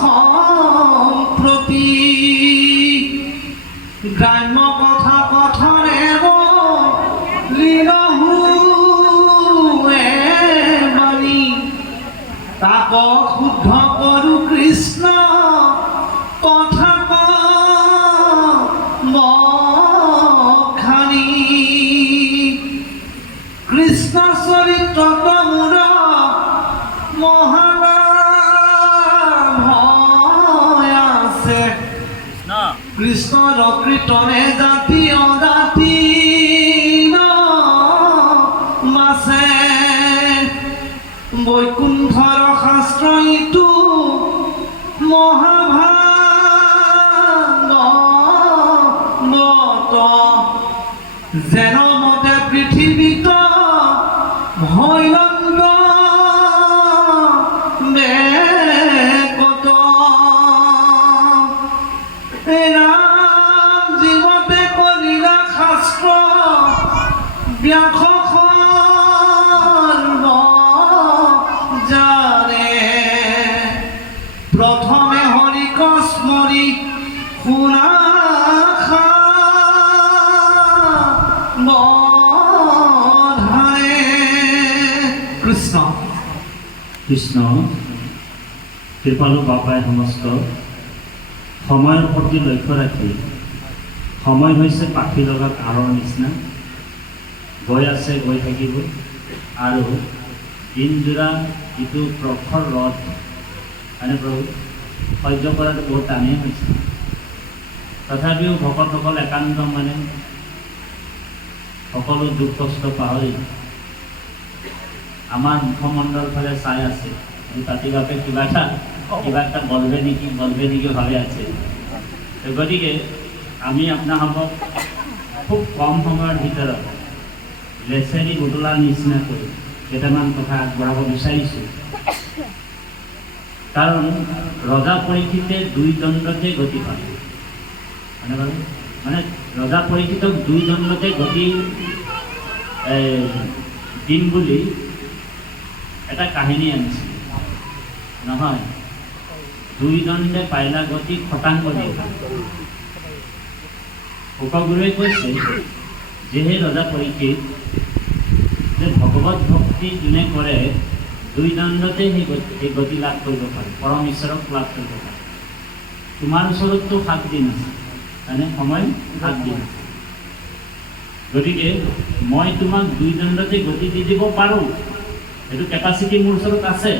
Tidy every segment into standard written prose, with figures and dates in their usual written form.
সম্প্ৰতি গ্ৰাম্য কথা কথনে লীনহু বাণী তাক শুদ্ধ কৰু কৃষ্ণ কথা খানি কৃষ্ণ চৰিত্ৰ তমুৰ মহালাভ আছে কৃষ্ণৰ কীৰ্তনে জাতি অজাতি মাছে বৈকুণ্ঠৰ শাস্ত্ৰ ইটো মহাভাগৱত যেন মতে পৃথিৱীত ভৈৰৱ বেকত ৰাম জীৱতে কৰিলা শাস্ত্ৰ ব্যাস জানে প্ৰথমে হৰিক স্মৰি শুনা কৃষ্ণ কৃষ্ণ কৃপালু বাবাই সমস্ত সময়ৰ প্ৰতি লক্ষ্য ৰাখি সময় হৈছে পাখি লগা কাঁড়ৰ নিচিনা গৈ আছে গৈ থাকিব আৰু দিনজোৰা যিটো প্ৰখৰ ৰদ মানে প্ৰভু সহ্য কৰাটো বহুত টানেই হৈছে তথাপিও ভকতসকল একান্ত মানে সকলো দুখ কষ্ট পাহৰি আমাৰ মুখমণ্ডল ফালে চাই আছে তাতি বাপে কিবা এটা বলবে নেকি ভাবে আছে গতিকে আমি আপোনালোকক খুব কম সময়ৰ ভিতৰত লেচেৰি বুটলাৰ নিচিনাকৈ কেইটামান কথা আগবঢ়াব বিচাৰিছোঁ কাৰণ ৰজা পৰীক্ষিতে দুই দণ্ডতে গতি পায় মানে ৰজা পৰীক্ষিতক দুই দণ্ডতে গতি দিম বুলি এটা কাহিনী আনিছিল নহয় দুই দণ্ডে পাইলা গতি শতাংশ দিয়ে উপগুৰুৱে কৈছে যে হে ৰজা পৰীক্ষিত যে ভগৱত ভক্তি যোনে কৰে দুই দণ্ডতে সেই গতি লাভ কৰিব পাৰে পৰম ঈশ্বৰক লাভ কৰিব পাৰে তোমাৰ ওচৰততো 7 দিন আছে মানে সময় 7 দিন আছে গতিকে মই তোমাক দুই দণ্ডতে গতি দি দিব পাৰোঁ এইটো কেপাচিটি মোৰ ওচৰত আছে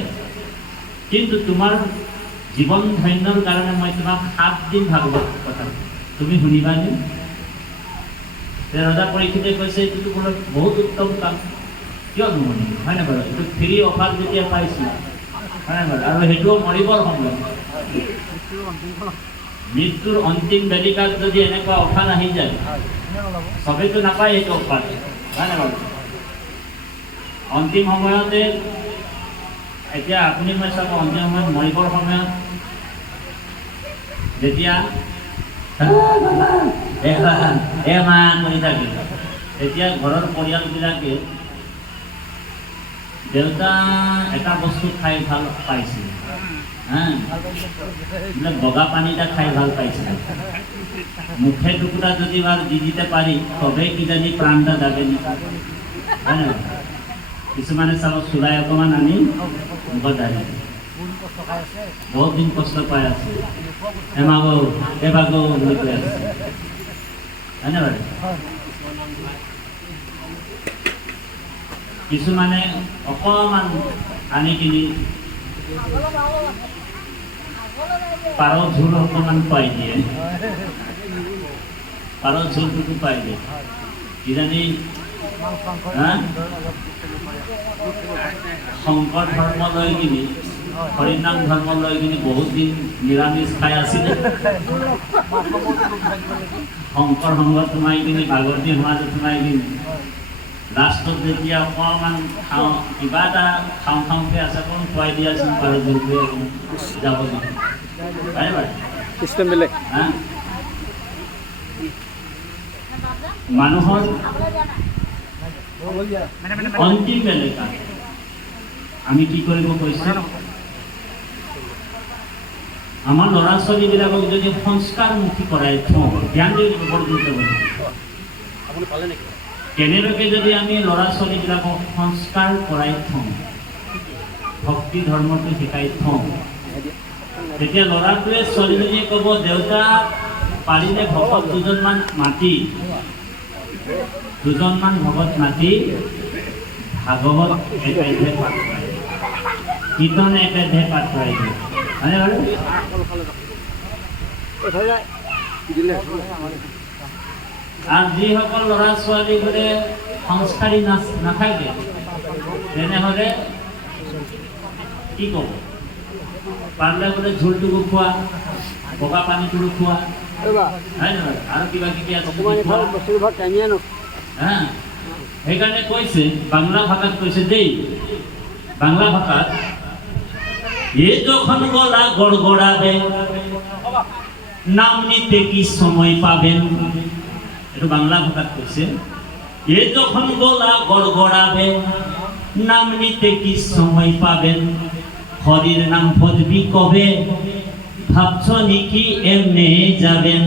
কিন্তু তোমাৰ জীৱন ধন্যৰ কাৰণে মই তোমাক 7 দিন ভাগৱত কথা তুমি শুনিবানে ৰজা পৰীক্ষিতে কৈছে এইটো বহুত উত্তম কাম কিয় নুশুনিম হয় নে বাৰু এইটো ফ্ৰী অফাৰ যেতিয়া পাইছোঁ হয় নে বাৰু আৰু সেইটোও মৰিবৰ সময় মৃত্যুৰ অন্তিম বেদিকাত যদি এনেকুৱা অফাৰ আহি যায় চবেইতো নাপায় এইটো অফাৰ হয় নে বাৰু অন্তিম সময়তে এতিয়া আপুনি মই চাব অন্তিম সময়ত মৰিবৰ সময়ত যেতিয়া এমাহ কৰি থাকে তেতিয়া ঘৰৰ পৰিয়ালবিলাকে দেউতা এটা বস্তু খাই ভাল পাইছিল বগা পানী এটা খাই ভাল পাইছিল মুখে টুকুৰা যদি বাৰ দি দিতে পাৰি তবেই কিজানি প্ৰাণটা যাবে নেকি হয় না কিছুমানে চাব চুলাই অকণমান আনি মুখত ঢালি বহুত দিন কষ্ট পাই আছে এবাগো বুলি কৈ আছে হয় না বাৰু কিছুমানে অকণমান আনি কিনি পাৰ ঝোল অকণমান পাই দিয়ে পাৰ ঝোলটুকু পাই দিয়ে কিজানি শংকৰ ধৰ্ম লৈ কিনি হৰিনাম ধৰ্ম লৈ কিনি বহুত দিন নিৰামিষ খাই আছিলে শংকৰ সংঘত সোমাই কিনি ভাগৱতী সমাজত সোমাই কিনি লাষ্টত যেতিয়া অকণমান খাওঁ কিবা এটা খাওঁকৈ আছে অকণ খুৱাই দিয়াচোন পাৰ ঝোলটোৱে যাব দিম মানুহৰ অন্তিম বেলেকা আমি কি কৰিব কৈছোঁ আমাৰ ল'ৰা ছোৱালীবিলাকক যদি সংস্কাৰমুখী কৰাই থওঁ, জ্ঞান দিব কেনেদৰে যদি আমি ল'ৰা ছোৱালীবিলাকক সংস্কাৰ কৰাই থওঁ, ভক্তি ধৰ্মটো শিকাই থওঁ, তেতিয়া ল'ৰাটোৱে ছোৱালীজনীয়ে ক'ব, দেউতা পাৰিলে ভকত দুজনমান মাতি ভাগৱত একাধে পাঠ কৰাই, কীৰ্তন একাধে পাঠ কৰাই দিয়ে, হয়নে বাৰু? আৰু যিসকল ল'ৰা ছোৱালীবোৰে সংস্কাৰী নাথাকে, তেনেহ'লে কি ক'ব? পাৰিলে বোলে ঝোলটোকো খোৱা, বগা পানীটোকো খোৱা, হয় নহয়? আৰু কিবা কিবি আছে, সেইকাৰণে কৈছে, বাংলা ভাষাত কৈছে দেই, বাংলা ভাষাত এ যখন গলা গড়গড়াবে নাম নিতে কি সময় পাবেন, এইটো বাংলা ভাষাত কৈছে, এ যখন গলা গড়গড়াবে নাম নিতে কি সময় পাবেন, হরির নাম ভজবি কবে ভাবছ নেকি এমনে যাবেন।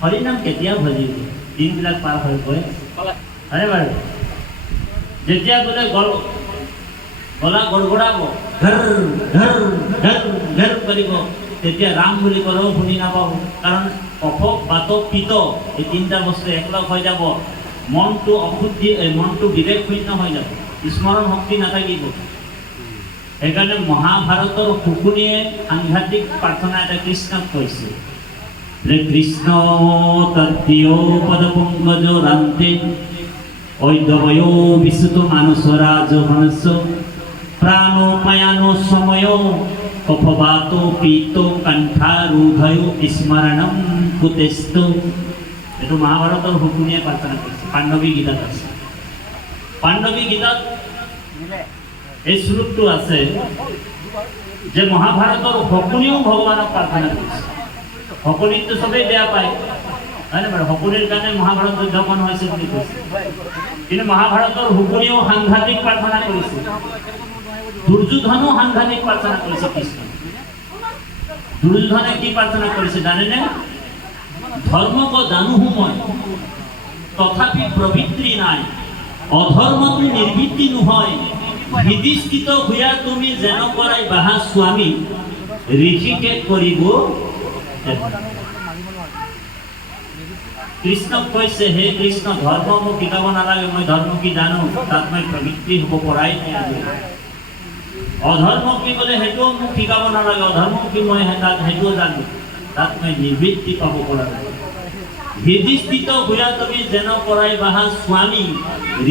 হরির নাম কেতিয়া ভজিব? দিনবিলাক পাৰ হৈ গৈ, হয়নে বাৰু? যেতিয়া বোলে গলা গড়গড়াব, ঘৰ ঘৰ ঘৰ ঘৰ কৰিব, তেতিয়া ৰাম বুলি ক'লেও শুনি নাপাব, কাৰণ কফ বাত পিত এই তিনিটা বস্তু একলগ হৈ যাব, মনটো অশুদ্ধি, মনটো বিবেক শূন্য হৈ যাব, স্মৰণ শক্তি নাথাকিব। সেইকাৰণে মহাভাৰতৰ শুকুনিয়ে সাংঘাতিক প্ৰাৰ্থনা এটা কৃষ্ণক কৈছে, যে কৃষ্ণ তত্ত্বীয় পদপঙ্কজ ৰান্তে ঐদবয় বিশুত মানস ৰাজহংস প্ৰাণোপয়ানো সময় কফবাত পিত কণ্ঠাৰূঢ়য় স্মৰণম কুতেস্ত। এইটো মহাভাৰতৰ শুকুনিয়ে প্ৰাৰ্থনা কৰিছে, পাণ্ডৱী গীতাত আছে। পাণ্ডৱী গীতাত এই শ্লোকটো আছে যে মহাভাৰতৰ শকুনিও ভগৱানক প্ৰাৰ্থনা কৰিছে। শকুনিকটো চবেই বেয়া পায়, হয়নে বাৰু? শকুনিৰ কাৰণে মহাভাৰত যুদ্ধখন হৈছে বুলি কৈছে, কিন্তু মহাভাৰতৰ শকুনিও সাংঘাতিক প্ৰাৰ্থনা কৰিছে, দুৰ্যোধনো সাংঘাতিক প্ৰাৰ্থনা কৰিছে কৃষ্ণ। দুৰ্যোধনে কি প্ৰাৰ্থনা কৰিছে জানেনে? ধৰ্মক জানোহো মই তথাপি প্ৰবৃত্তি নাই, অধৰ্মটো নিৰ্বৃত্তি নহয়, বিধিষ্ঠিত হইয়া তুমি যেন কৰাই বাহা স্বামী ঋষিকে কৰিব। কৃষ্ণক কৈছে, হে কৃষ্ণ ধৰ্ম মোক শিকাব নালাগে, মই ধৰ্ম কি জানো, তাত মই প্ৰবৃত্তি হ'ব পৰাই নাই। অধৰ্ম কি বোলে সেইটোও মোক শিকাব নালাগে, অধৰ্ম কি মই তাত সেইটোও জানো, তাত মই নিবৃত্তি পাব পৰা নাই। বিধিষ্ঠিত হইয়া তুমি যেন কৰাই বাহা স্বামী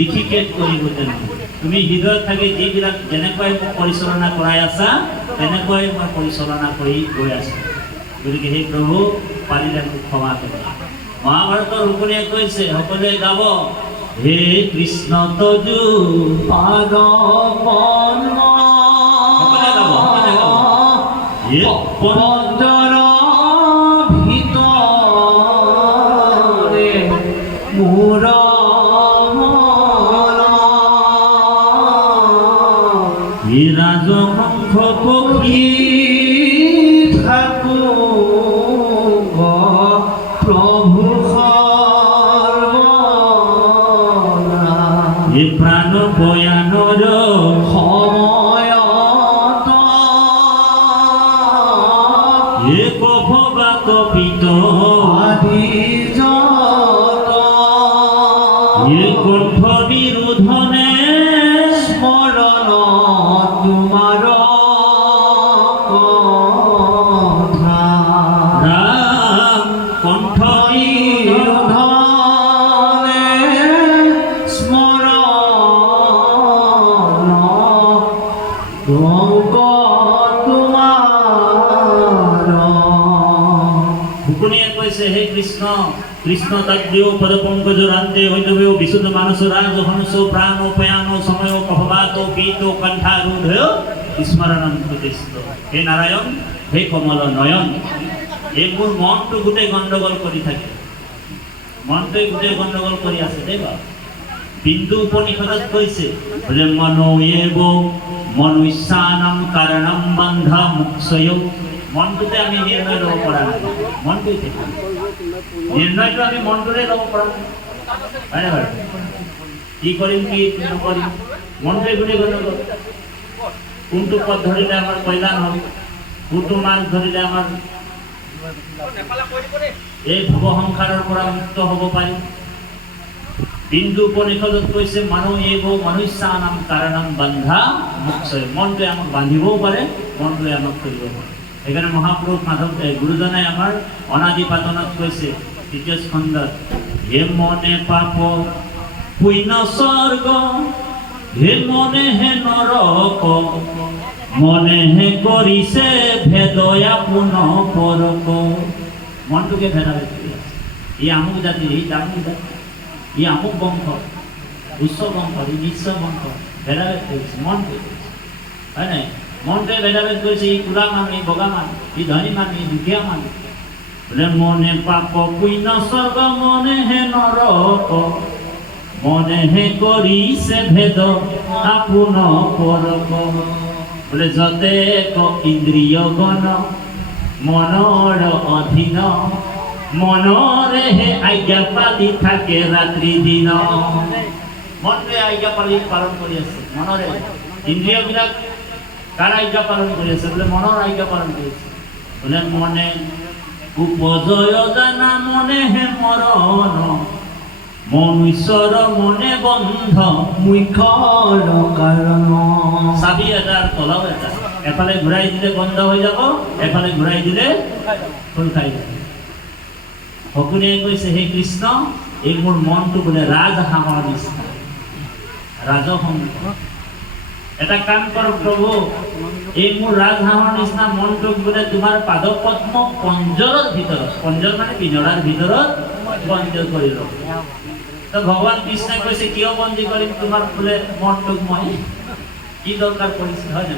ঋষিকে কৰিব জানো। তুমি হৃদয়ত থাকি যিবিলাক যেনেকৈ মোক পৰিচালনা কৰাই আছা, তেনেকৈ মই পৰিচালনা কৰি গৈ আছো। গতিকে সেই প্ৰভু পাৰিলে মোক ক্ষমা কৰিব। মহাভাৰতৰ শুকুনিয়ে কৈছে, সকলোৱে গাব, হে কৃষ্ণ তজু পাদ পদ্ম পদ্মৰ ভিতৰে মোৰ ৰাজহংস পক্ষী থাকো প্ৰভু সৰ্বদা, এ প্ৰাণ বয়ানৰ সময়ত এ কফবাত পিত আদি যত এ কণ্ঠ বিৰোধনে স্মৰণ তোমাৰ কথা, ৰাম কণ্ঠ বিৰোধনে স্মৰণ অংক তোমাৰ। শুকুনিয়ে কৈছে, হে কৃষ্ণ কৃষ্ণ তদ্দেও পদপঙ্কজ ৰান্তে হৈতবেও বিশুদ্ধ মানস ৰাজহংস প্ৰাণোপয়ানো সময় কফবাত পিত কণ্ঠাৰূঢ়য় স্মৰণম কুতেস্ত। হে নাৰায়ণ, হে কমল নয়ন, এই মোৰ মনটো গোটেই গণ্ডগোল কৰি থাকে, মনটোৱে গোটেই গণ্ডগোল কৰি আছে দেই বাৰু। বিন্দু উপনিষদত কৈছে, বোলে মনো এব মনুষ্যানাম কাৰণম বন্ধ মোক্ষয় মনটোতে আমি নিৰ্ণয় ল'ব পৰা নাই মনটোই থাকে নিৰ্ণয়টো আমি মনটোৰে ল'ব পৰা নাই হয়নে বাৰু কি কৰিম কি নকৰিম মনটোৱে গুণে গুণে গ'ল কোনটো পথ ধৰিলে আমাৰ কল্যাণ হ'ব কোনটো মাৰ্গ ধৰিলে আমাৰ এই ভৱ সংসাৰৰ পৰা মুক্ত হ'ব পাৰিম বিন্দু উপনিষদত কৈছে মানুহ এইবোৰ মনুষ্যানাম কাৰণম বন্ধা মোক্ষয় মনটোৱে আমাক বান্ধিবও পাৰে মনটোৱে আমাক কৰিব পাৰে সেইকাৰণে মহাপুৰুষ মাধৱ গুৰুজনাই আমাৰ অনাদি পাতনত কৈছে তৃতীয় স্কন্ধত হে মনে পাপ পুণ্য স্বৰ্গ হে মনে হে নৰক মনে হে কৰিছে ভেদয়া পুন পৰক মনটোকে ভেদাভেদ কৰি আছে ই আমুক জাতি ই তামুক জাতি ই আমুক বংশ উচ্চ বংশ ই নিচ্চ বংশ ভেদাভেদ কৰিছে মনটোৱে হয় নাই মনটোৱে ভেদাভেদ কৰিছে ই কুলা মানুহ ই বগা মানুহ ই ধনী মানুহ ই দুখীয়া মানুহ বোলে মনে পাপ পুণ্য স্বৰ্গ মনে হে নৰক মনে হে কৰিছে ভেদ আপোন পৰক বোলে যতে ইন্দ্ৰিয় গণ মনৰ অধীন মনৰে হে আজ্ঞা পালি থাকে ৰাত্ৰি দিন মনটোৱে আজ্ঞা পালন কৰি আছে মনৰে ইন্দ্ৰিয়বিলাক কাৰ আজ্ঞা পালন কৰি আছে বোলে মনৰ আজ্ঞা পালন কৰি আছে বোলে মনে উপজয় জানা মনে হে মৰণ মনুষ্যৰ মনে বন্ধ মুখ্যৰ কাৰণ চাবি এটাৰ তলাও এটা এফালে ঘূৰাই দিলে বন্ধ হৈ যাব এফালে ঘূৰাই দিলে খোল খাই যাব শকুনিয়ে কৈছে হে কৃষ্ণ এই মোৰ মনটো বোলে ৰাজহাঁহৰ নিচিনা ৰাজসংগ এটা কাম কৰক প্ৰভু এই মোৰ ৰাজহাঁহৰ নিচিনা মনটোক বোলে তোমাৰ পাদপদ্ম পঞ্জৰৰ ভিতৰত পঞ্জৰ মানে পিঞ্জৰাৰ ভিতৰত বন্দী কৰি লওক তো ভগৱান কৃষ্ণই কৈছে কিয় বন্দী কৰিম তোমাৰ বোলে মনটোক মই কি দৰকাৰ পৰিছে হয় নে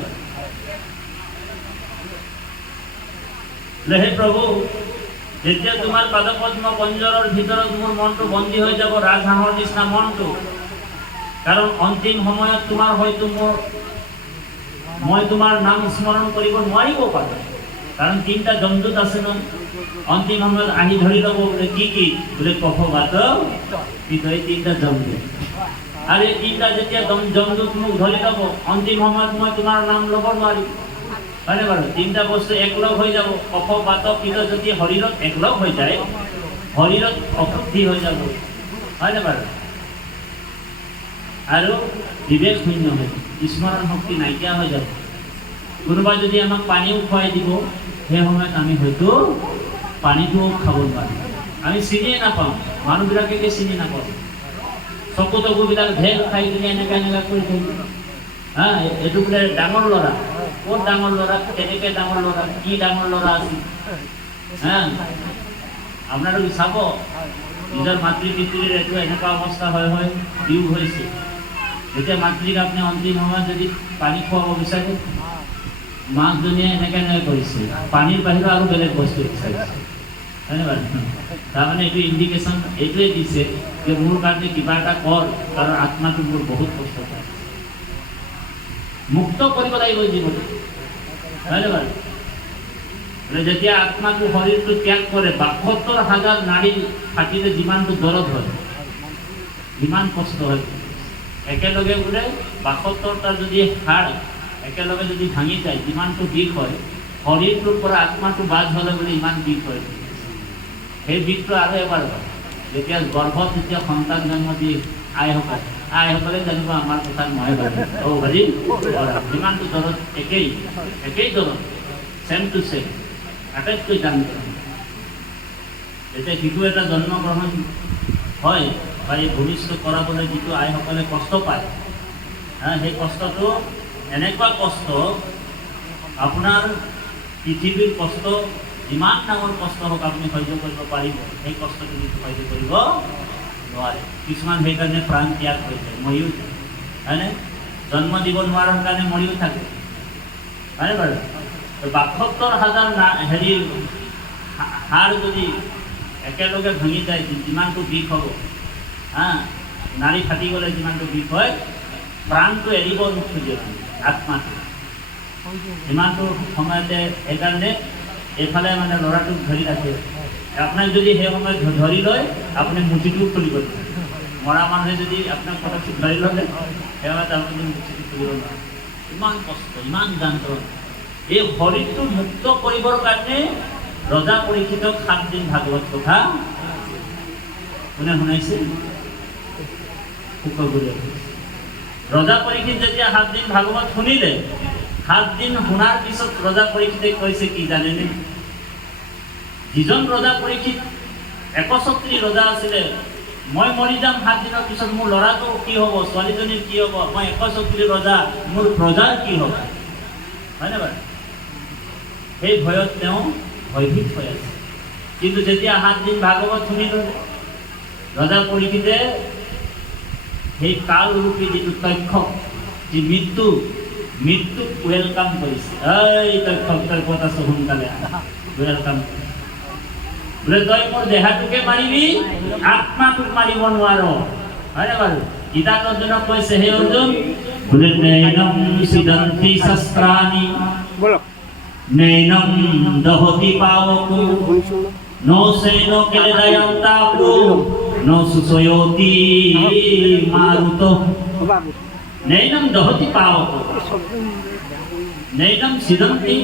হে প্ৰভু যেতিয়া তোমাৰ পাদপদ্ম পঞ্জৰৰ ভিতৰত মোৰ মনটো বন্দী হৈ যাব ৰাজহাঁহৰ নিচিনা মনটো কাৰণ অন্তিম সময়ত তোমাৰ হয়তো মই তোমাৰ নাম স্মৰণ কৰিব নোৱাৰিব পাৰোঁ কাৰণ তিনিটা জমদূত আছে ন অন্তিম সময়ত আহি ধৰি ল'ব বোলে কি বোলে কফ বাত এই তিনিটা জমদূত আৰু এই তিনিটা যেতিয়া জমদূত মোক ধৰি ল'ব অন্তিম সময়ত মই তোমাৰ নাম ল'ব নোৱাৰিম হয়নে বাৰু তিনিটা বস্তু একলগ হৈ যাব কফ বাত পিত যদি শৰীৰত একলগ হৈ যায় শৰীৰত অশুদ্ধি হৈ যাব হয়নে বাৰু আৰু বিবেক শূন্য হৈ স্মৰণ শক্তি নাইকিয়া হৈ যাব কোনোবাই যদি আমাক পানীও খুৱাই দিব সেই সময়ত আমি হয়তো পানীটোও খাব নোৱাৰিম আমি চিনিয়ে নাপাওঁ মানুহবিলাকে চিনি নাপাওঁ চকু তকুবিলাক ঢেৰ খাই কিনে এনেকৈ কৰি থাকিব হা এইটো বোলে ডাঙৰ ল'ৰা ক'ত ডাঙৰ ল'ৰা কেনেকৈ ডাঙৰ ল'ৰা কি ডাঙৰ ল'ৰা আছিল হা আপোনালোকে চাব নিজৰ মাতৃ পিতৃৰ এইটো এনেকুৱা অৱস্থা হয় বিয়োগ হৈছে যেতিয়া মাতৃক আপুনি অন্তিম সময়ত যদি পানী খুৱাব বিচাৰে মাকজনীয়ে এনেকৈ কৰিছে পানীৰ বাহিৰত আৰু বেলেগ বস্তু বিচাৰিছে হয়নে বাৰু তাৰমানে এইটো ইণ্ডিকেশ্যন এইটোৱে দিছে যে মোৰ কাৰণে কিবা এটা কৰ কাৰণ আত্মাটো মোৰ বহুত কষ্ট পায় মুক্ত কৰিব লাগিব জীৱনটো হয়নে বাৰু যেতিয়া আত্মাটো শৰীৰটো ত্যাগ কৰে ৭২,০০০ নাৰী থাকিলে যিমানটো দৰদ হয় যিমান কষ্ট হয় একেলগে বোলে ৭২টা যদি হাড় একেলগে যদি ভাঙি যায় যিমানটো বিষ হয় শৰীৰটোৰ পৰা আত্মাটো বাজ হ'লে বোলে ইমান বিষ হয় সেই বিষটো আৰু এবাৰ হয় যেতিয়া গৰ্ভত যেতিয়া সন্তান জন্ম দি আইসকলে জানিব আমাৰ কথা নহয় হেৰি যিমানটো দৰদ একেই দৰদ চেম টু চেম আটাইতকৈ জানিব যেতিয়া শিশু এটা জন্মগ্ৰহণ হয় বা এই ভূমিষ্ঠ কৰাবলৈ যিটো আইসকলে কষ্ট পায় সেই কষ্টটো এনেকুৱা কষ্ট আপোনাৰ পৃথিৱীৰ কষ্ট যিমান ডাঙৰ কষ্ট হওক আপুনি সহ্য কৰিব পাৰিব সেই কষ্টটো কিন্তু সহ্য কৰিব নোৱাৰে কিছুমান সেইকাৰণে প্ৰাণ ত্যাগ হৈ যায় মৰিও যায় হয়নে জন্ম দিব নোৱাৰাৰ কাৰণে মৰিও থাকে হয়নে বাৰু ৭২,০০০ হেৰি হাড় যদি একেলগে ভাঙি যায় যিমানটো বিষ হ'ব নাৰী ফাটি গ'লে যিমানটো বিষ হয় প্ৰাণটো এৰিব নোখোজে আত্মাটো সিমানটো সময়তে সেইকাৰণে এইফালে মানে ল'ৰাটোক ধৰি ৰাখে। আপোনাক যদি সেই সময়ত ধৰি লয় আপুনি মুঠিটো খুলিব নোৱাৰে। মৰা মানুহে যদি আপোনাক পটককৈ ধৰি ল'লে সেই সময়ত আপুনি মুঠিটো খুলিব নোৱাৰে। ইমান কষ্ট, ইমান যন্ত্ৰণা। এই শৰীৰটো মুক্ত কৰিবৰ কাৰণে ৰজা পৰীক্ষিতক 7 দিন ভাগৱত কথা কোনে শুনাইছে? শুকগুৰুৱে। ৰজা পৰীক্ষিত যেতিয়া 7 দিন ভাগৱত শুনিলে, 7 দিন শুনাৰ পিছত ৰজা পৰীক্ষিতে কৈছে কি জানেনে? যিজন ৰজা পৰীক্ষিত একছত্ৰী ৰজা আছিলে, মই মৰি যাম 7 দিনৰ পিছত, মোৰ ল'ৰাটো কি হ'ব, ছোৱালীজনীৰ কি হ'ব, মই একছত্ৰী ৰজা, মোৰ প্ৰজাৰ কি হ'ব, হয়নে বাৰু? সেই ভয়ত তেওঁ ভয়ভীত হৈ আছে। কিন্তু যেতিয়া 7 দিন ভাগৱত শুনি ল'লে, ৰজা পৰীক্ষিতে সেই কালৰূপী যিটো তক্ষ, যি মৃত্যুক ৱেলকাম কৰিছে। এই তক্ষ, তই ক'ত আছ, সোনকালে ৱেলকাম। বোলে তই মোৰ দেহাটোকে মাৰিবি, আত্মাটোক মাৰিব নোৱাৰ, হয়নে বাৰু? গীতাত অৰ্জুনক কৈছে, হে অৰ্জুন, বোলে নৈনম সিদন্তি শস্ত্ৰাণি নৈনম দহতি পাৱকো নো সৈনো কেলেদয়ন্তাপো নো সুসয়তি মাৰুতো নৈনম দহতি পাৱকো নৈনম সিদন্তি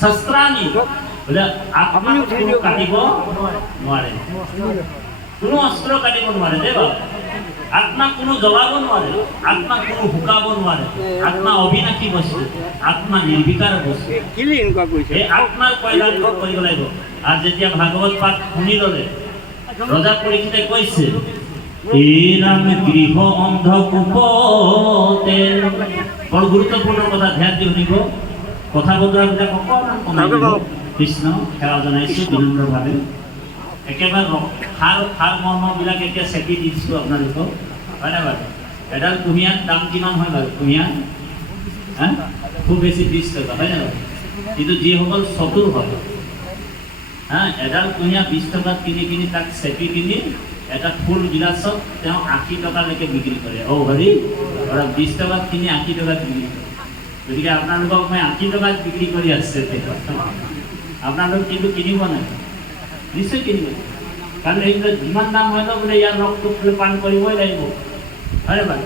শস্ত্ৰাণি। বোলে আত্মাক কোনো কাটিব নোৱাৰে, কোনো অস্ত্ৰ কাটিব নোৱাৰে দেই বাবা। আত্মাক কোনো জ্বলাব নোৱাৰে, আত্মাক কোনো শুকাব নোৱাৰে। আত্মা অবিনাশী বস্তু, আত্মা নিৰ্বিকাৰ বস্তু। এই আত্মাৰ কল্যাণ কৰিব লাগিব। আৰু যেতিয়া ভাগৱত পাঠ শুনি ল'লে, ৰজা পৰীক্ষিতে কৈছে, এৰাম গৃহ অন্ধকূপতে। বৰ গুৰুত্বপূৰ্ণ কথা, ধ্যান দি শুনিব। কথা বতৰাবিলাক অকণমান কমাই দিব। কৃষ্ণ সেৱা জনাইছোঁ বিনম্ৰভাৱে। একেবাৰে সাৰ মৰ্মবিলাক এতিয়া চেপি দিছোঁ আপোনালোকক, হয়নে বাৰু? এডাল কুঁহিয়াৰ দাম কিমান হয় বাৰু? কুঁহিয়াৰ খুব বেছি 20 টকা, হয়নে বাৰু? কিন্তু যিসকল চতুৰ হয়, এডাল কুঁহিয়াৰ 20 টকাত কিনি তাক চেপি কিনি এটা ফুল গিলাচত তেওঁ 80 টকালৈকে বিক্ৰী কৰে। হৰি 20 টকাত কিনি 80 টকাত বিক্ৰী কৰে। গতিকে আপোনালোকক মই 80 টকাত বিক্ৰী কৰি আছে, আপোনালোক কিন্তু কিনিব নাই, নিশ্চয় কিনিব। কাৰণ এইবিলাক যিমান দাম হয়তো বোলে ইয়াৰ ৰসটো বোলে পান কৰিবই লাগিব, হয়নে বাৰু?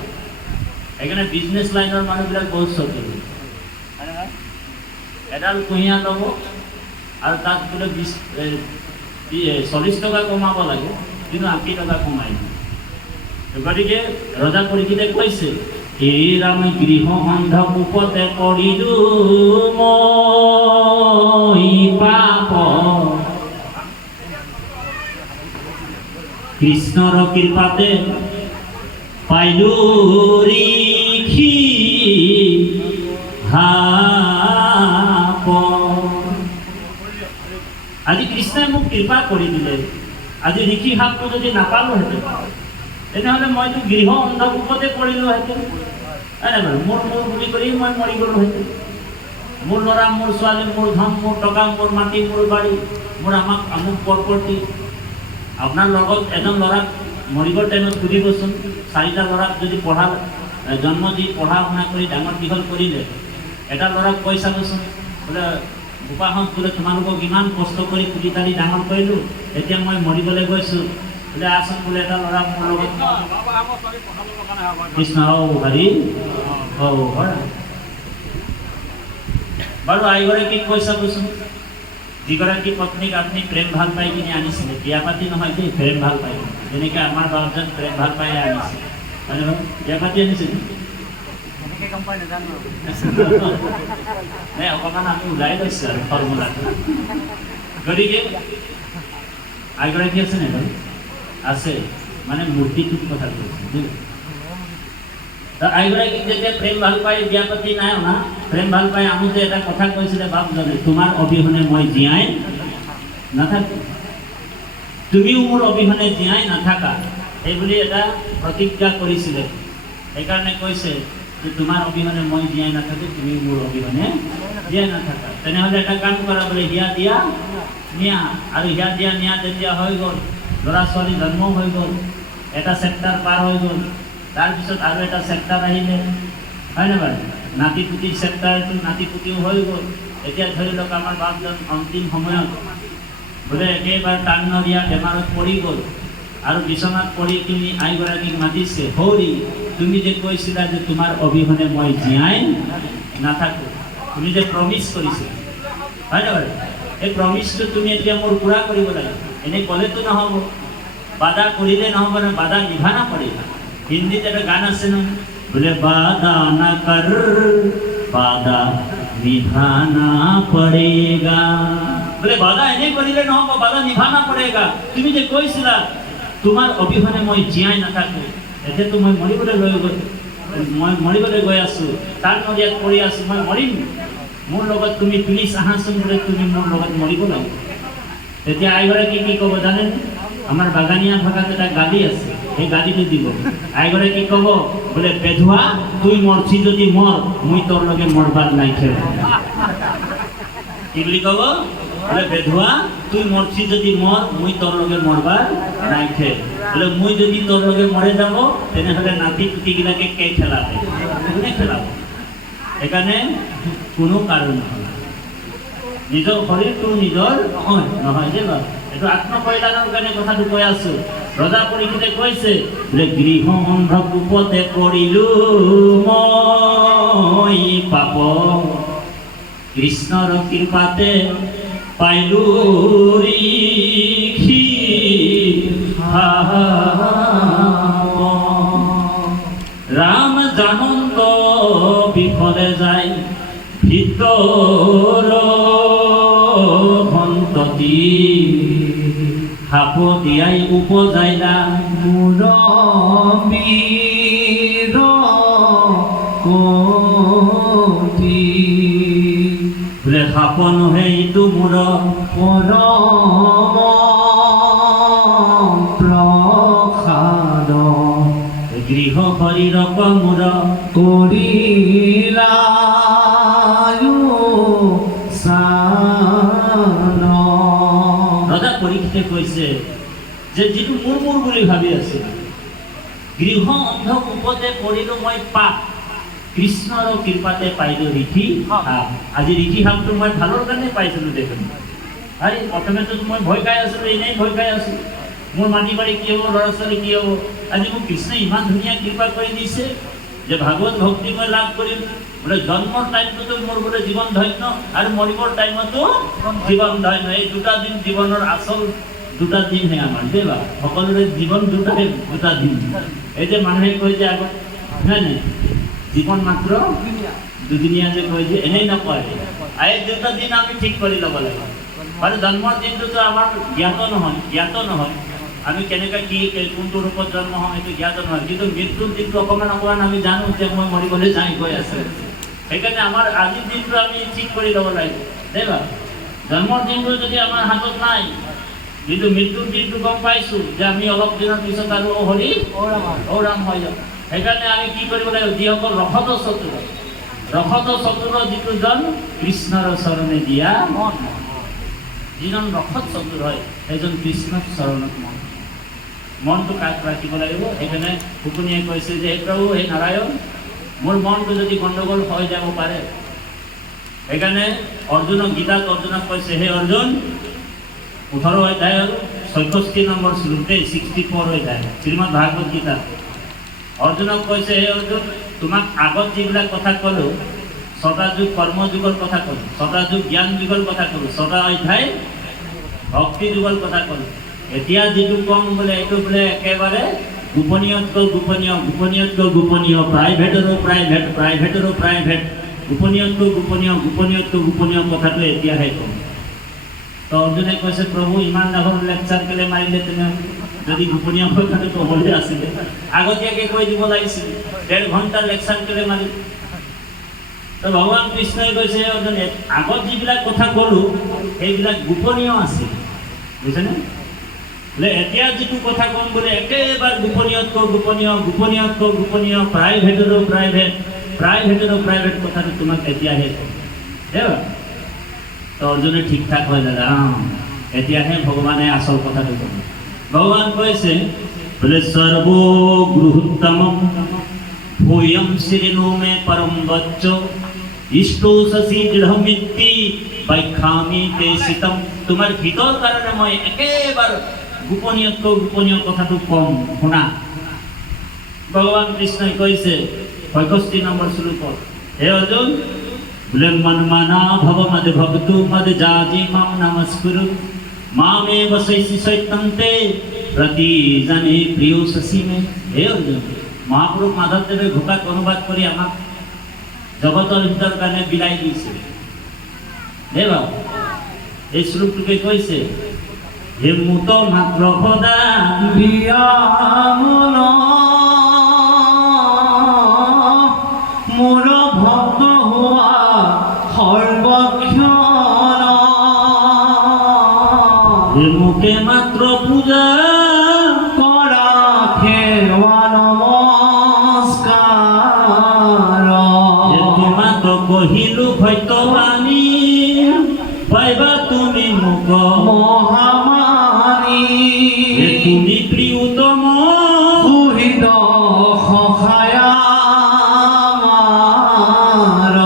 সেইকাৰণে বিজনেছ লাইনৰ মানুহবিলাক বহুত চতুৰ, হয়নে বাৰু? এডাল কুঁহিয়াৰ ল'ব আৰু তাত বোলে 40 টকা কমাব লাগে, কিন্তু 80 টকা কমাই দিয়ে। গতিকে ৰজা পৰীক্ষিতে কৈছে, এই ৰাম গৃহ অন্ধকূপতে কৰিলো মই পাপ, কৃষ্ণৰ কৃপাতে পাইলো ঋষি ভাপ। আজি কৃষ্ণই মোক কৃপা কৰি দিলে, আজি ঋষি ভাৱটো যদি নাপালোহেঁতেন, তেনেহ'লে মইতো গৃহ অন্ধকূপতে পৰিলোহেঁতেন, হয়নে বাৰু? মোৰ বুলি কৰি মই মৰি গ'লোহেঁতেন। মোৰ ল'ৰা, মোৰ ছোৱালী, মোৰ ধন, মোৰ টকা, মোৰ মাটি, মোৰ বাৰী, মোৰ আমুক প্ৰপাৰ্টি। আপোনাৰ লগত এজন ল'ৰাক মৰিবৰ টাইমত সুধিবচোন, 4টা ল'ৰাক যদি জন্ম দি পঢ়া শুনা কৰি ডাঙৰ দীঘল কৰিলে, এটা ল'ৰাক কৈ চাবচোন, বোলে বোপাহঁত বোলে তোমালোকক ইমান কষ্ট কৰি তুলি তালি ডাঙৰ কৰিলোঁ, এতিয়া মই মৰিবলৈ গৈছোঁ, বোলে আচোন বোলে এটা ল'ৰা মোৰ লগত কৃষ্ণ হৰি হয়। বাৰু আইগৰাকীক কৈ চাবচোন, যিগৰাকী পত্নীক আপুনি প্ৰেম ভাল পাই কিনি আনিছিলে, বিয়া পাতি নহয় দেই, প্ৰেম ভাল পাই, যেনেকৈ আমাৰ বাপজন প্ৰেম ভাল পাই আনিছে, হয়নে বাৰু? বিয়া পাতি আনিছে অকণমান আমি ওলাই লৈছোঁ আৰু ফৰ্মুলাটো। গতিকে আইগৰাকী আছে নে বাৰু? আছে, মানে মূৰ্তিটোৰ কথা কৈছোঁ। আইগৰাকীক যেতিয়া প্ৰেম ভাল পাই বিয়া পাতি নাই অনা, প্ৰেম ভাল পাই আনোতে এটা কথা কৈছিলে বাপজনে, তোমাৰ অবিহনে মই জীয়াই নাথাকো, তুমিও মোৰ অবিহনে জীয়াই নাথাকা, এইবুলি এটা প্ৰতিজ্ঞা কৰিছিলে। সেইকাৰণে কৈছে যে তোমাৰ অবিহনে মই জীয়াই নাথাকো, তুমিও মোৰ অবিহনে জীয়াই নাথাকা। তেনেহ'লে এটা কাম কৰা, বোলে হিয়া দিয়া নিয়া, আৰু হিয়া দিয়া নিয়া যেতিয়া হৈ গ'ল, ল'ৰা ছোৱালী জন্ম হৈ গ'ল, এটা চেপ্টাৰ পাৰ হৈ গ'ল, তাৰপিছত আৰু এটা চেপ্টাৰ আহিলে, হয়নে বাৰু? নাতি পুতিৰ চেপ্টাৰটো নাতি পুতিও হৈ গ'ল, এতিয়া ধৰি লওক আমাৰ বাপজন অন্তিম সময়ত বোলে একেবাৰে টান নৰিয়া বেমাৰত পৰি গ'ল আৰু বিচনাত পৰি কিনি আইগৰাকীক মাতিছে, হৌৰি তুমি যে কৈছিলা যে তোমাৰ অবিহনে মই জীয়াই নাথাকো, তুমি যে প্ৰমিছ কৰিছিলা, হয় নহয়? এই প্ৰমিছটো তুমি এতিয়া মোৰ পূৰা কৰিব লাগে। এনেই ক'লেতো নহ'ব, বাধা কৰিলে নহ'ব না, বাধা নিভানা পড়েগা। হিন্দীত এটা গান আছে না, বোলে বাধা না কর বাধা নিভানা পড়েগা। বোলে বাধা এনেই কৰিলে নহ'ব, বাধা নিভানা পড়েগা। তুমি যে কৈছিলা তোমাৰ অবিহনে মই জীয়াই নাথাকো, এতিয়াতো মই মৰিবলৈ গৈ আছো, তাৰ নদীয়াত পৰি আছো, মই মৰিম, মোৰ লগত তুমি প্লিজ আহাচোন, বোলে তুমি মোৰ লগত মৰিব লাগিব। তেতিয়া আইগৰাকী কি ক'ব জানেন? আমাৰ বাগানীয়া ভাষাত এটা গালি আছে, সেই গালিটো দিব। আইগৰাকী ক'ব বোলে বেধুৱা তুই মৰছি যদি মৰ, মুই তোৰ লগে মৰবাৰ নাই খেল। কি বুলি ক'ব? বোলে বেধুৱা তুই মৰছি যদি মৰ, মুই তোৰ লগে মৰবাৰ নাই খেল। বোলে মুই যদি তোৰ লগে মৰে যাব, তেনেহ'লে নাতি পুতিগিলাকে কে খেলাবে? কোনে খেলাব? সেইকাৰণে কোনো কাৰণ নহয়, নিজৰ শৰীৰটো নিজৰ নহয় যে বাৰু। এইটো আত্মকল্যাণৰ কাৰণে কথাটো কৈ আছো। ৰজা পৰীক্ষিতে কৈছে যে গৃহ অন্ধকূপতে পৰিলো মই পাপ, কৃষ্ণৰ কৃপাতে পাইলো ঋষি ৰাম জানন্ত বিফলে যায় ভিতৰ সন্ততি, সাপতিয়াই উপজাইলা মুৰবীৰ কটি, বোলে সাপ নহে ইটো মূৰ পৰম প্ৰসাদ, গৃহ শৰীৰক মূৰ কৰিলা সান। ৰজা পৰীক্ষিতে কৈছে যে যিটো মোৰ বুলি ভাবি আছিল, গৃহ অন্ধকূপতে পৰিলো মই পাপ, কৃষ্ণৰ কৃপাতে পাইলো ঋষি সাপ। আজি ঋষি সাপটো মই ভালৰ কাৰণে পাইছিলো দেখোন। আৰে প্ৰথমেতো মই ভয় খাই আছিলো, এনেই ভয় খাই আছো, মোৰ মাটি বাৰী কি হ'ব, ল'ৰা ছোৱালী কি হ'ব। আজি মোক কৃষ্ণই ইমান ধুনীয়া কৃপা কৰি দিছে যে ভাগৱত ভক্তি মই লাভ কৰিম। বোলে জন্মৰ টাইমটোতো মোৰ বোলে জীৱন ধন্য, আৰু মৰিবৰ টাইমতো জীৱন ধন্য। এই দুটা দিন জীৱনৰ আচল দুটা দিনহে আমাৰ দেই বা, সকলোৰে জীৱন দুটা দিন। এই যে মানুহে কয় যে আগত নহয় নাই, জীৱন মাত্ৰ দুদিনীয়া যে কয় যে, এনেই নকয়। এই দুটা দিন আমি ঠিক কৰি ল'ব লাগিব। বাৰু জন্মৰ দিনটোতো আমাৰ জ্ঞাত নহয়, আমি কেনেকৈ কি কোনটো ৰূপত জন্ম হওঁ সেইটো জ্ঞাত নহয়, কিন্তু মৃত্যুৰ দিনটো অকণমান আমি জানো যে মই মৰিবলৈ গৈ আছে। সেইকাৰণে আমাৰ আজিৰ দিনটো আমি ঠিক কৰি ল'ব লাগিব দেই বা। জন্মৰ দিনটো যদি আমাৰ হাতত নাই, কিন্তু মৃত্যুৰ দিনটো গম পাইছো যে আমি অলপ দিনৰ পিছত আৰু হৰি ঔৰাম হৈ যাম। সেইকাৰণে আমি কি কৰিব লাগিব? যিসকল ৰসত চতুৰ যিটোজন কৃষ্ণৰ চৰণে দিয়া মন, যিজন ৰসত চতুৰ হয় সেইজন কৃষ্ণৰ চৰণত মনটো কাট ৰাখিব লাগিব। সেইকাৰণে ফুকনিয়ে কৈছে যে হে প্ৰভু, হে নাৰায়ণ, মোৰ মনটো যদি গণ্ডগোল হৈ যাব পাৰে, সেইকাৰণে অৰ্জুনক গীতাত অৰ্জুনক কৈছে, হে অৰ্জুন, 18 অধ্যায়ৰ 64 নম্বৰ শ্লোকে 64 অধ্যায় শ্ৰীমদ ভাগৱত গীতা অৰ্জুনক কৈছে, হে অৰ্জুন, তোমাক আগত যিবিলাক কথা ক'লো, 6টা যুগ কৰ্মযুগৰ কথা ক'লো, 6টা যুগ জ্ঞান যুগৰ কথা ক'লো, 6টা অধ্যায় ভক্তি যুগৰ কথা ক'লো। এতিয়া যিটো কম বোলে এইটো বোলে একেবাৰে গোপনীয়তকৈ গোপনীয়, প্ৰাইভেটৰো প্ৰাইভেট, গোপনীয়তকৈ গোপনীয় কথাটো এতিয়াহে কম। তো অৰ্জুনে কৈছে, প্ৰভু ইমান ডাঙৰ লেকচাৰ কেলে মাৰিলে? তেনে যদি গোপনীয় কথাটো ক'বলৈ আছিলে আগতীয়াকৈ কৈ দিব লাগিছিল, 1.5 ঘণ্টাৰ লেকচাৰ কেলে মাৰিলে? তো ভগৱান কৃষ্ণই কৈছে, অৰ্জুনে আগত যিবিলাক কথা ক'লো সেইবিলাক গোপনীয় আছিল, বুজিছেনে? বোলে এতিয়া যিটো কথা ক'ম বোলে একেবাৰে গোপনীয়তকৈ গোপনীয়, প্ৰাইভেটৰো প্ৰাইভেট কথাটো তোমাক এতিয়াহে ক'ম দেই বা। তো অৰ্জুনে ঠিক ঠাক হৈ দাদা, এতিয়াহে ভগৱানে আচল কথাটো ক'ব। ভগৱান কৈছে বোলে সৰ্বগৃহোত্তমম ভূয়ং শ্ৰীনো মে পৰম বচ্চ ইষ্টু শশী দৃঢ়মিত্তি বৈখামি তে শীতম। তোমাৰ হিতৰ কাৰণে মই একেবাৰে গোপনীয় কথাটো কম শুনা। ভগৱান কৃষ্ণই কৈছে 65 নম্বৰ শ্লোকত, হে অৰ্জুন, বোলে মন মানা ভৱ মদ ভক্তু মদ জাজি মাম নমস্কুৰু মামে বসৈসি সৈতন্তে প্ৰতি জানে প্ৰিয় সসীমে। হে অৰ্জুন, মহাপুৰুষ মাধৱদেৱে ঘোষাত অনুবাদ কৰি আমাক জগতৰ হিতৰ কাৰণে বিলাই দিছে। হে বাবু, এই শ্লোকটোকে কৈছে, হে মুত মাত্ৰ সদা দিয়া মন মোৰ ভক্ত হোৱা সৰ্বক্ষণ, হে মুকে মাত্ৰ পূজা কৰা সেৱা নমস্কাৰ, হে তোমাক কহিলো সত্যবাণী পাইবা তুমি মোক মহামানী, হে তুমি প্ৰিয়তম সুহৃদ সহায় আমাৰ,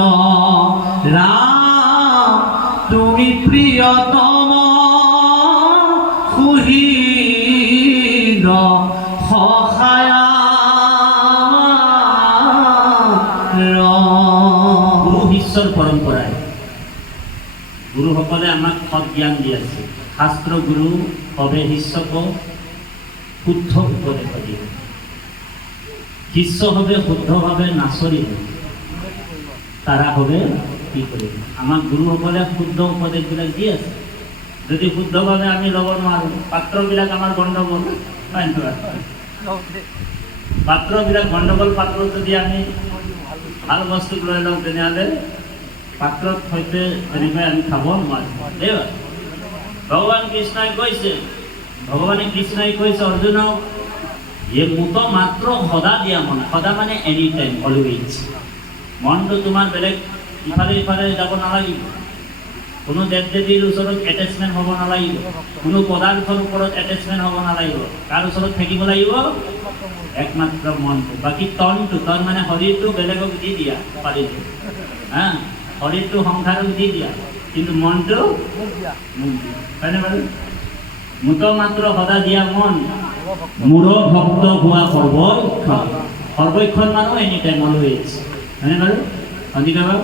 ৰাম তুমি প্ৰিয়তম সুহৃদ সহায় আমাৰ। গুৰু শিষ্যৰ পৰম্পৰাই গুৰুসকলে আমাক সৎ জ্ঞান দি আছে। শাস্ত্ৰ গুৰু হবে শিষ্যক শুদ্ধ উপদেশ দিব, শিষ্য হবে শুদ্ধভাৱে নাচৰিব, তাৰা হবে কি কৰিব। আমাক গুৰুসকলে শুদ্ধ উপদেশবিলাক দি আছে। যদি শুদ্ধভাৱে আমি ল'ব নোৱাৰোঁ, পাত্ৰবিলাক আমাৰ গণ্ডগোল, হয় নহয়? পাত্ৰবিলাক গণ্ডগোল পাত্ৰত যদি আমি ভাল বস্তুক লৈ লওঁ, তেনেহ'লে পাত্ৰত সৈতে তেনেকৈ আমি খাব নোৱাৰিম। দেই ভগৱানে কৃষ্ণই কৈছে অৰ্জুনক, এই মুত মাত্ৰ সদা দিয়া মন। সদা মানে এনি টাইম, অলৱেজ। মনটো তোমাৰ বেলেগ ইফালে যাব নালাগিব, কোনো দেৱ দেৱীৰ ওচৰত এটেচমেণ্ট হ'ব নালাগিব, কোনো পদাৰ্থৰ ওপৰত এটেচমেণ্ট হ'ব নালাগিব। কাৰ ওচৰত থাকিব লাগিব? একমাত্ৰ মনটো। বাকী তনটো, তন মানে শৰীৰটো বেলেগক দি দিয়া পাৰিলে, হা, শৰীৰটো সংসাৰক দি দিয়া, কিন্তু মনটো মোক দিয়া, হয়নে বাৰু? মুত মাত্ৰ সদা দিয়া মন মোৰ ভক্ত হোৱা সৰ্বক্ষণ। সৰ্বক্ষণ মানুহ এনি টাইম, অলৱেজ, হয়নে বাৰু? সন্দিকা বাৰু,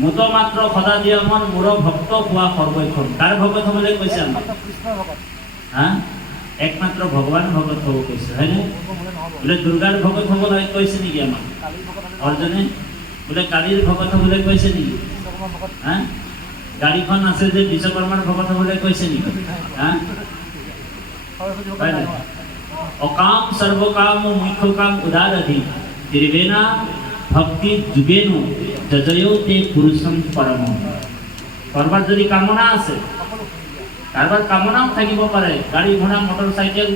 মুত মাত্ৰ সদা দিয়া মন মোৰ ভক্ত হোৱা সৰ্বক্ষণ। কাৰ ভকত হ'বলৈ কৈছে আমাক? হা, একমাত্ৰ ভগৱান ভকত হ'ব কৈছে, হয়নে? বোলে দুৰ্গাৰ ভকত হ'বলৈ কৈছে নেকি আমাক অৰ্জুনে? বোলে কালীৰ ভকত হ'বলৈ কৈছে নেকি? হা, গাড়ীখন আছে যে বিশ্বকৰ্মাৰ ভকত হ'বলৈ কৈছে নেকি? হা, অকাম সৰ্বকাম মুখ্য কাম উদাৰধি ত্ৰিবেণা ভক্তি যুগেনো যজয়ো তে পুৰুষম পৰম। কাৰোবাৰ যদি কামনা আছে, কাৰোবাৰ কামনাও থাকিব পাৰে, গাড়ী ঘোঁৰা মটৰ চাইকেল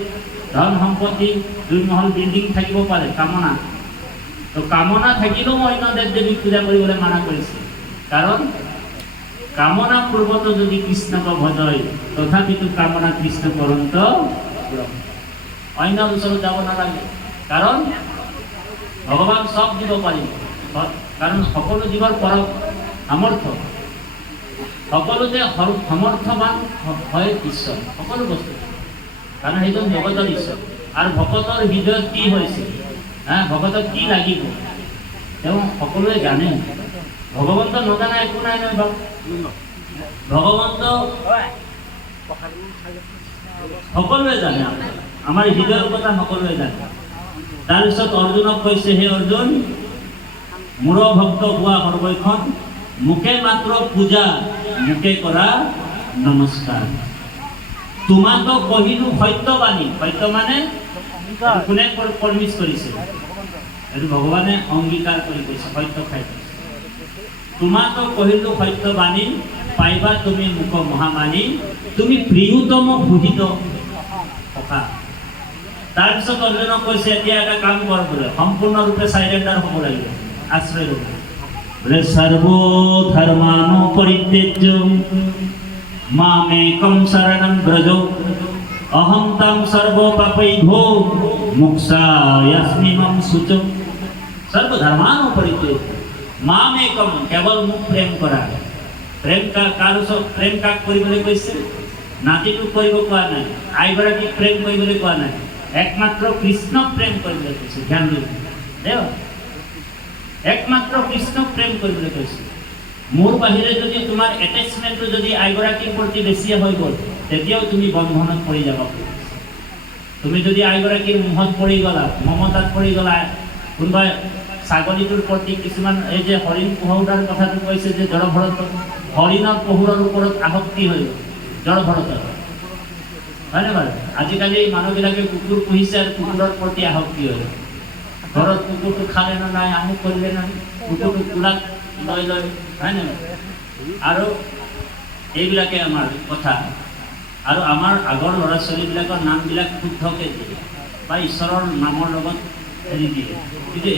ধন সম্পত্তি 2 মহল বিল্ডিং থাকিব পাৰে, কামনা। তো কামনা থাকিলেও অন্য দেৱ দেৱীক পূজা কৰিবলৈ মানা কৰিছে, কাৰণ কামনা পূৰ্বত যদি কৃষ্ণক ভজয় তথাপিতো কামনা কৃষ্ণ পৰন্ত অন্যৰ ওচৰত যাব নালাগে, কাৰণ ভগৱান চব দিব পাৰিব, কাৰণ সকলো জীৱৰ পৰ সামৰ্থ্য, সকলোতে সমৰ্থবান হয় ঈশ্বৰ, সকলো বস্তু, কাৰণ সেইজন ভগতৰ ঈশ্বৰ। আৰু ভকতৰ হৃদয়ত কি হৈছে, হা, ভকতক কি লাগিব তেওঁ সকলোৱে জানে। ভগৱন্ত নজনা একো নাই নহয় বাৰু। ভগৱন্ত সকলোৱে জানে, আমাৰ হৃদয়ৰ কথা সকলোৱে জানে। তাৰপিছত অৰ্জুনক কৈছে, হে অৰ্জুন, মোৰ ভক্ত হোৱা সৰ্বক্ষণ, মুখে মাত্ৰ পূজা, মুখে কৰা নমস্কাৰ। তোমাক কহিলো সত্যবাণী। সত্য মানে কোনে প্ৰমিছ কৰিছে? এইটো ভগৱানে অংগীকাৰ কৰি কৈছে, সত্য খাই। তোমাক কহিলো সত্যবাণী পাইবা তুমি মুখ মহামানী, তুমি প্ৰিয়তম সুহিত সখা। তাৰপিছত অৰ্জুনক কৈছে, এতিয়া এটা কাম কৰ, বোলে সম্পূৰ্ণৰূপে চাইলেণ্ডাৰ হ'ব লাগিব, আশ্ৰয় ল'ব। বোলে সৰ্বধৰ্মানো পৰিত্যাজ্য মামেকম শৰণং ব্ৰজ অহং তং সৰ্বপাপৈভ্যো মোক্ষায়াস্মি মম শুচ। সৰ্বধৰ্মানো পৰিত্যাজ্য মাম একম, কেৱল মোক প্ৰেম কৰা। প্ৰেম কাক কৰিবলৈ কৈছে? নাতিটোক কৰিব কোৱা নাই, আইগৰাকীক প্ৰেম কৰিবলৈ কোৱা নাই, একমাত্ৰ কৃষ্ণক প্ৰেম কৰিবলৈ কৈছে। ধ্যান দিব দেৱ, একমাত্ৰ কৃষ্ণক প্ৰেম কৰিবলৈ কৈছে। মোৰ বাহিৰে যদি তোমাৰ এটেচমেণ্টটো যদি আইগৰাকীৰ প্ৰতি বেছি হৈ গ'ল, তেতিয়াও তুমি বন্ধনত পৰি যাবা। তুমি যদি আইগৰাকীৰ মোহত পৰি গ'লা, মমতাত পৰি গ'লা, কোনোবাই ছাগলীটোৰ প্ৰতি কিছুমান, এই যে হৰিণ পহুৰাৰ কথাটো কৈছে যে জড়ভৰত, হৰিণৰ পহুৰৰ ওপৰত আসক্তি হৈ গ'ল জড়ভৰতৰ, হয়নে বাৰু? আজিকালি মানুহবিলাকে কুকুৰ পুহিছে আৰু কুকুৰৰ প্ৰতি আসক্তি হৈ গ'ল। ঘৰত কুকুৰটো খালে নে নাই, আমুক কৰিলে নাই, কুকুৰটো কোলাত লৈ লয়, হয়নে বাৰু? আৰু এইবিলাকে আমাৰ কথা। আৰু আমাৰ আগৰ ল'ৰা ছোৱালীবিলাকৰ নামবিলাক শুদ্ধকৈ দিয়ে বা ঈশ্বৰৰ নামৰ লগত হেৰি দিয়ে, কিন্তু